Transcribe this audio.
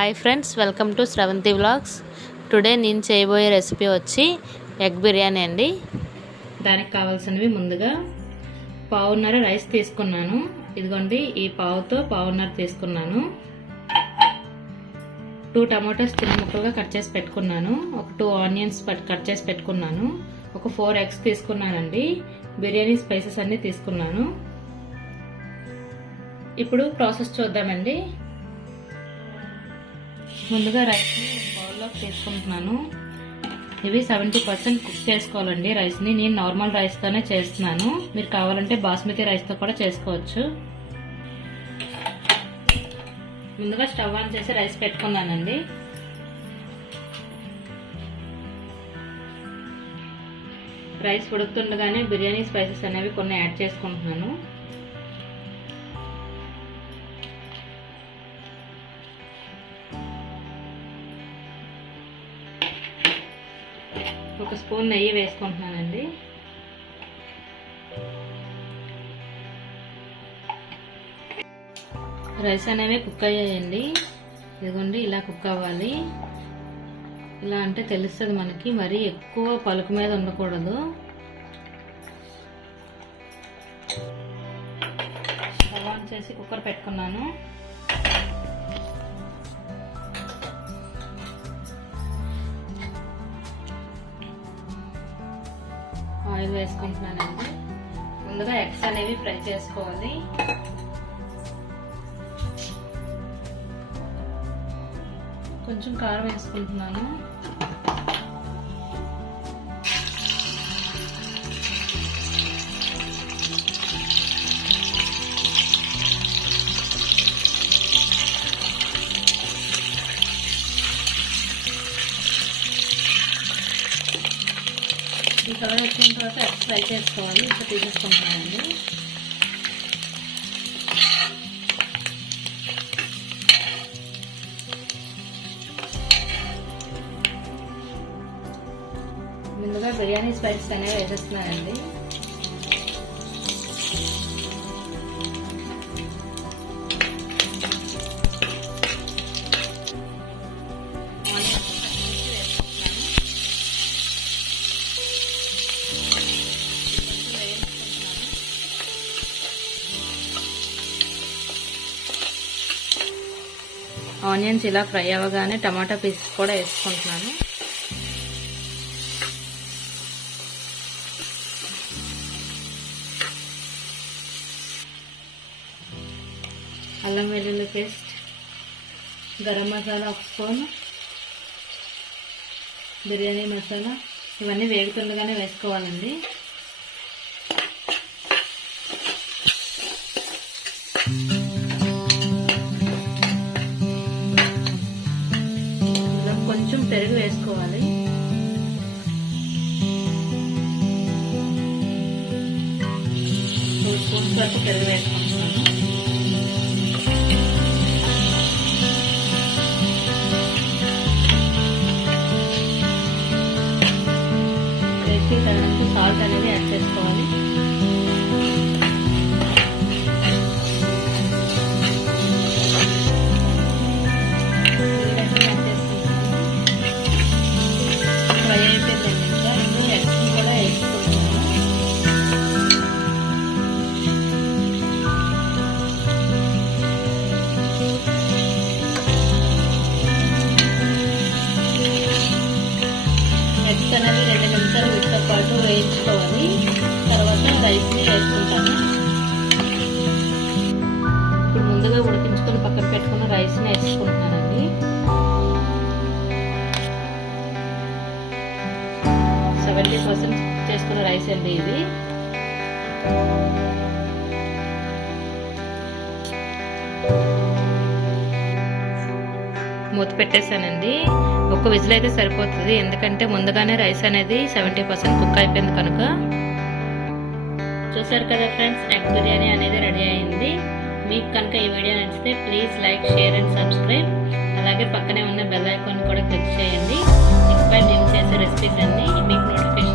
Hi friends, welcome to Sravanthi vlogs. Today నేను చేయబోయే recipe వచ్చి ఎగ్ బిర్యానీ అండి. దానికి కావాల్సినవి ముందుగా పావున్నర రైస్ తీసుకున్నాను. ఇదిగోండి, ఈ పావుతో పావున్నర తీసుకున్నాను. 2 టమాటోస్ చిన్న ముక్కలుగా కట్ చేసి పెట్టుకున్నాను. ఒక 2 ఆనియన్స్ కట్ చేసి పెట్టుకున్నాను. ఒక 4 ఎగ్స్ తీసుకున్నానండి. బిర్యానీ స్పైసెస్ అన్నీ తీసుకున్నాను. ఇప్పుడు ప్రాసెస్ చూద్దామండి. ముందుగా రైస్ని బౌల్లోకి తీసుకుంటున్నాను. ఇవి 70% కుక్ చేసుకోవాలండి రైస్ని. నేను నార్మల్ రైస్తోనే చేస్తున్నాను. మీరు కావాలంటే బాస్మతి రైస్తో కూడా చేసుకోవచ్చు. ముందుగా స్టవ్ ఆన్ చేసి రైస్ పెట్టుకున్నానండి. రైస్ ఉడుకుతుండగానే బిర్యానీ స్పైసెస్ అనేవి కొన్ని యాడ్ చేసుకుంటున్నాను. ఒక స్పూన్ నెయ్యి వేసుకుంటున్నానండి. రైస్ అనేవి కుక్ అయ్యాయండి. ఇదిగోండి, ఇలా కుక్ అవ్వాలి. ఇలా అంటే తెలుస్తుంది మనకి. మరీ ఎక్కువ పలుకు మీద ఉండకూడదు. స్టవ్ ఆన్ చేసి కుక్కర్ పెట్టుకున్నాను. ఆయిల్ వేసుకుంటున్నానండి. ముందుగా ఎగ్స్ అనేవి ఫ్రై చేసుకోవాలి. కొంచెం కారం వేసుకుంటున్నాను. ఈ కలర్ వచ్చిన తర్వాత ఎగ్స్ ఫ్రై చేసుకోవాలి. ఇంకా తీసేసుకుంటున్నానండి. ముందుగా బిర్యానీ స్పైసెస్ అనేవి వేసేస్తున్నానండి. ఆనియన్స్ ఇలా ఫ్రై అవ్వగానే టమాటా పీసెస్ కూడా వేసుకుంటున్నాను. అల్లం వెల్లుల్లి పేస్ట్, గరం మసాలా 1 స్పూన్, బిర్యానీ మసాలా ఇవన్నీ వేగుతుండగానే వేసుకోవాలండి. కొంచెం పెరుగు వేసుకోవాలి. స్పూన్స్ వరకు పెరుగు వేసుకుంటున్నాను. వేసి తగినంత సాల్ట్ అనేది యాడ్ చేసుకోవాలి. ఎగ్స్ అనేవి 2 నిమిషాలు వీటితో పాటు వేయించుకోవాలి. తర్వాత రైస్ని వేసుకుంటాను. ఇప్పుడు ముందుగా ఉడికించుకొని పక్కన పెట్టుకున్న రైస్ని వేసుకుంటున్నానండి. 70% చేసుకున్న రైస్ అండి ఇది. మూత పెట్టేశానండి. ఒక విజిల్ అయితే సరిపోతుంది, ఎందుకంటే ముందుగానే రైస్ అనేది 70% కుక్ అయిపోయింది కనుక. చూసారు కదా ఫ్రెండ్స్, ఎగ్ బిర్యానీ అనేది రెడీ అయింది. మీకు కనుక ఈ వీడియో నచ్చితే please like, share and subscribe. అలాగే పక్కనే ఉన్న బెల్ ఐకాన్ కూడా క్లిక్ చేయండి. నెక్స్ట్ టైం నేను చేసే రెసిపీస్ అన్నీ మీకు నోటిఫికేషన్